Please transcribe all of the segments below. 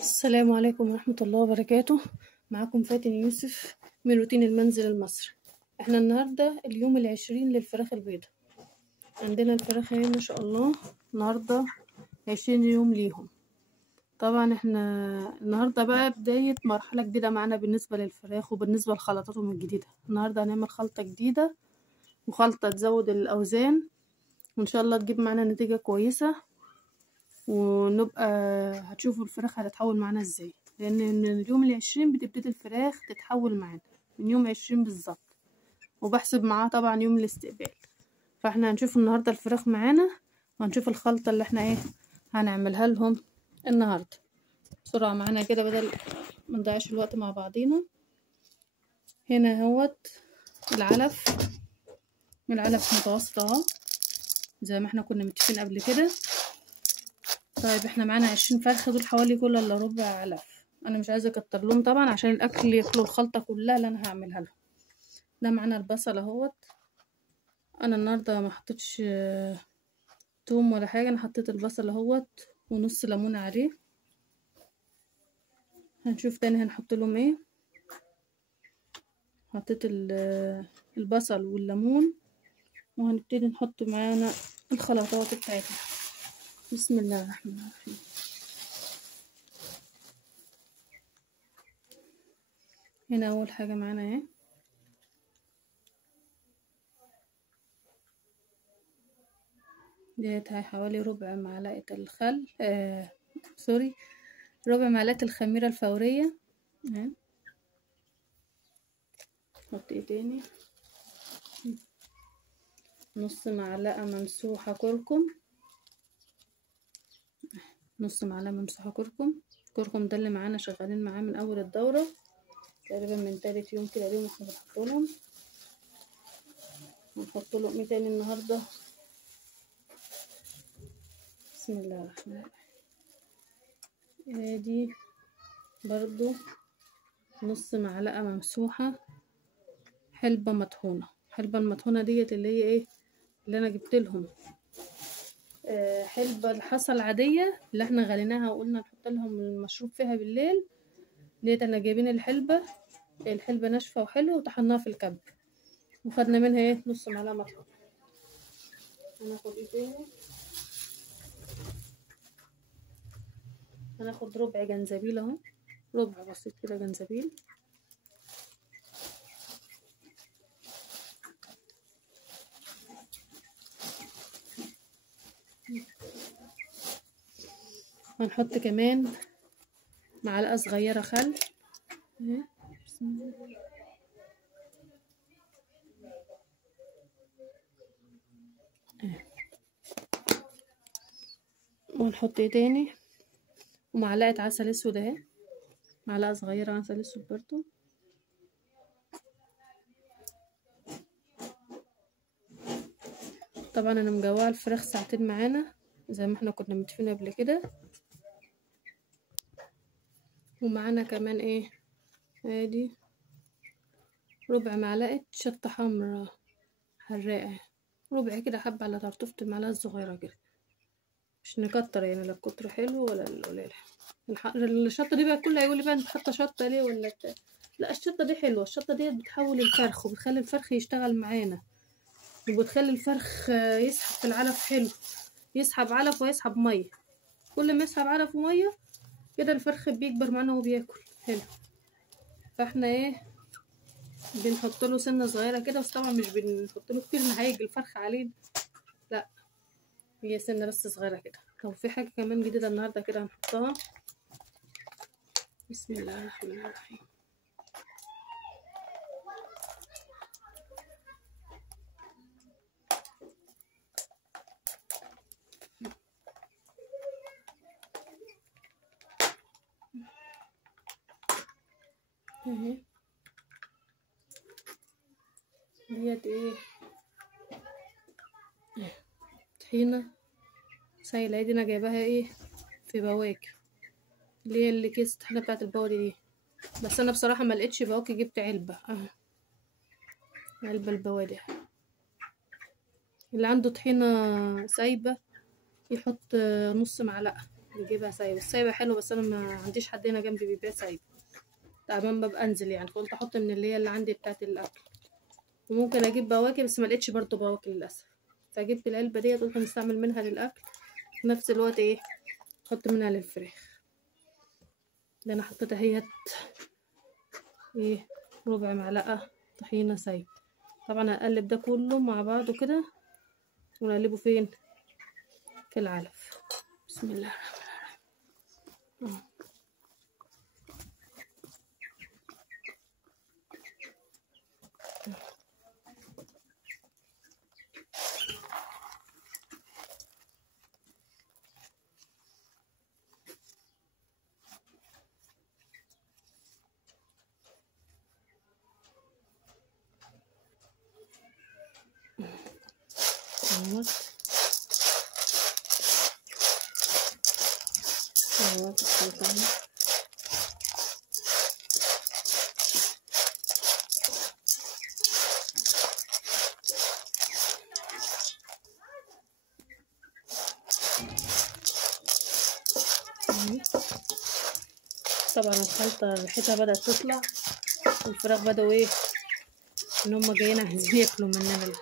السلام عليكم ورحمة الله وبركاته. معكم فاتن يوسف من روتين المنزل المصري. احنا النهاردة اليوم 20 للفراخ البيضة. عندنا الفراخ اهي ما شاء الله، النهاردة 20 يوم ليهم. طبعا احنا النهاردة بقى بداية مرحلة جديدة معنا بالنسبة للفراخ وبالنسبة لخلطاتهم الجديدة. النهاردة هنعمل خلطة جديدة وخلطة تزود الأوزان وإن شاء الله تجيب معنا نتيجة كويسة، ونبقى هتشوفوا الفراخ هتتحول معانا ازاي، لان من اليوم 20 بتبتدي الفراخ تتحول معانا من يوم 20 بالظبط، وبحسب معاه طبعا يوم الاستقبال. فاحنا هنشوف النهارده الفراخ معانا وهنشوف الخلطه اللي احنا هنعملها لهم النهارده بسرعه معانا كده بدل ما نضيعش الوقت مع بعضينا. هنا اهوت العلف متوسط اهو زي ما احنا كنا متفقين قبل كده. طيب احنا معانا 20 فرخة، دول حوالي كل الا ربع علف. انا مش عايزة اكتر لهم طبعا عشان الاكل ياكلوا الخلطة كلها اللي انا هعملها لهم. ده معانا البصل اهوت، انا النهاردة ما حطيتش توم ولا حاجة، انا حطيت البصل اهوت ونص ليمونة عليه. هنشوف تاني هنحط لهم ايه. حطيت البصل والليمون وهنبتدي نحط معانا الخلطات بتاعتنا. بسم الله الرحمن الرحيم. هنا اول حاجة معانا اهي ديت حوالي ربع معلقة الخل سوري، ربع معلقة الخميرة الفورية. نحط ايه تاني، نص معلقة ممسوحة كركم، نص معلقة ممسوحة كركم ده اللي معانا شغالين معاه من اول الدورة تقريبا من تالت يوم كده اليوم احنا بنحطلهم. هنحط لهم ايه تاني النهاردة، بسم الله الرحمن الرحيم. ادي برضو نص معلقة ممسوحة حلبة مطحونة. الحلبة المطحونة ديت اللي هي ايه اللي انا جبت لهم حلبة الحصى العادية اللي احنا غليناها وقلنا نحط لهم المشروب فيها بالليل ديت. انا جايبين الحلبة ناشفة وحلوة وطحناها في الكب وخدنا منها ايه نص معلقة مطحونة. هناخد ايه تاني، هناخد ربع جنزبيل اهو، ربع بسيط كده جنزبيل. هنحط كمان معلقة صغيرة خل بسم الله. وهنحط ايه تاني، ومعلقة عسل اسود اهي، معلقة صغيرة عسل اسود برضو. طبعا انا مجوعة الفراخ ساعتين معانا زي ما احنا كنا متفقين قبل كده. ومعانا كمان ايه ادي ربع معلقة شطة حمرا حراقة، ربع كده حبة على طرطوفة المعلقة الصغيرة كده، مش نكتر يعني، لا الكتر حلو ولا القليل. الشطة دي بقى كله هيقولي بقى انت حاطة شطة ليه ولا لا، الشطة دي حلوة، الشطة دي بتحول الفرخ وبتخلي الفرخ يشتغل معانا وبتخلي الفرخ يسحب في العلف حلو، يسحب علف ويسحب مية. كل ما يسحب علف ومية كده الفرخ بيكبر معانا وبياكل حلو. فاحنا ايه بنحط له سنة صغيرة كده، بس طبعا مش بنحط له كتير هيجي الفرخ علينا، لا هي سنة بس صغيرة كده. لو في حاجة كمان جديدة النهاردة كده هنحطها. بسم الله الرحمن الرحيم. اهي ديت ايه طحينة سايلة دي، انا جايباها ايه في بواكي اللي هي اللي كيس الطحينة بتاعت البودي دي، بس انا بصراحة ما لقيتش بواكي جبت علبة علبة البوادي. اللي عنده طحينة سايبة يحط نص معلقة نجيبها سايبه. السايبه حلو بس انا ما عنديش حد هنا جنبي بيبيع سايبه، تعبان ببقى انزل يعني، فقلت احط من اللي عندي بتاعه الاكل. وممكن اجيب بواكي بس ما لقيتش برضو بواكي للاسف، فجبت العلبه ديت قلت نستعمل منها للاكل في نفس الوقت ايه احط منها للفراخ. اللي انا حطيتها هي ايه ربع معلقه طحينه سايب. طبعا هقلب ده كله مع بعضه كده ونقلبه فين في العلف. بسم الله الرحمن الرحيم. طبعا الخلطة ريحتها بدأت تطلع والفراخ بدأوا ايه ان هما جايين عايزين ياكلوا مننا.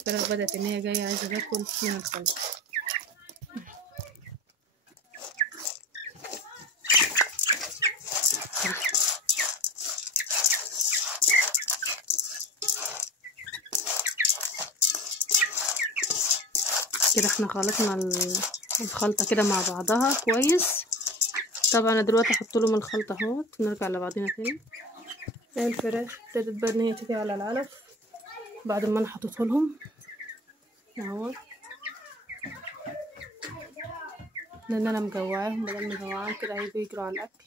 الفراخ بدأت ان هي جاية عايزة تاكل من الخلطة. كده احنا خلطنا الخلطة كده مع بعضها كويس. طبعا انا دلوقتي احط لهم الخلطة اهوت ونرجع لبعضنا تاني. الفراخ ابتدت بقى ان هي تيجي على العلف بعد ما انا حطيته لهم اهوت، لان انا مجوعاهم، بدل مجوعاهم كده هيجوا يجروا على الاكل.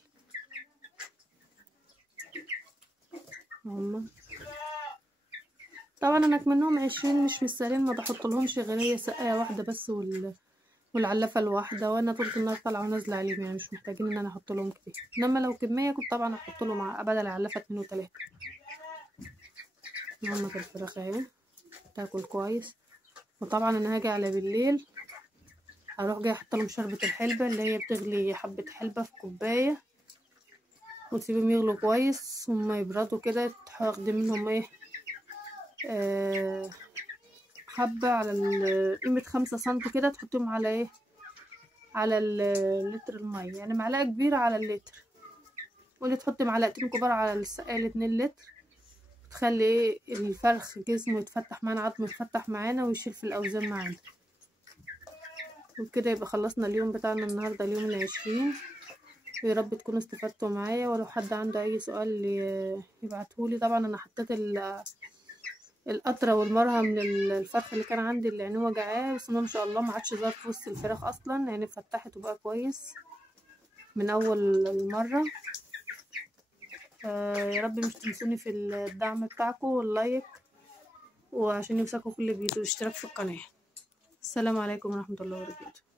هما طبعا انا كمنهم 20 مش مستاهلين، ما بحط لهمش غير هي سقايه واحده بس والعلفه الواحده، وانا طول النهار طالعه ونازله عليهم يعني مش محتاجين ان انا احط لهم كتير. انما لو كميه كنت طبعا احط لهم بدل العلفه 2 و3. هما الفراخ اهي تاكل كويس. وطبعا انا هاجي على بالليل هروح جاي احط لهم شوربه الحلبه اللي هي بتغلي حبه حلبه في كوبايه وتسيبهم يغلوا كويس هما يبردوا كده، تاخدي منهم ايه حبة على قيمة 5 سنتي كده، تحطيهم على ايه على اللتر المية، يعني معلقة كبيرة على اللتر، واللي تحطي معلقتين كبار على السقاية 2 لتر، تخلي ايه الفرخ جسمه يتفتح معانا، عظمه يتفتح معانا ويشيل في الأوزان معانا. وبكده يبقى خلصنا اليوم بتاعنا النهاردة اليوم 20. ويا رب تكونوا استفدتوا معايا، ولو حد عنده اي سؤال يبعتهولي. طبعا انا حطيت القطرة والمرهم للفرخ اللي كان عندي اللي عينيه وجعاه، بس ما شاء الله ما عادش ظهر في وسط الفراخ اصلا، يعني فتحت وبقى كويس من اول المرة. يا رب مش تنسوني في الدعم بتاعكم واللايك، وعشان يوصلكوا كل فيديو والاشتراك في القناة. السلام عليكم ورحمة الله وبركاته.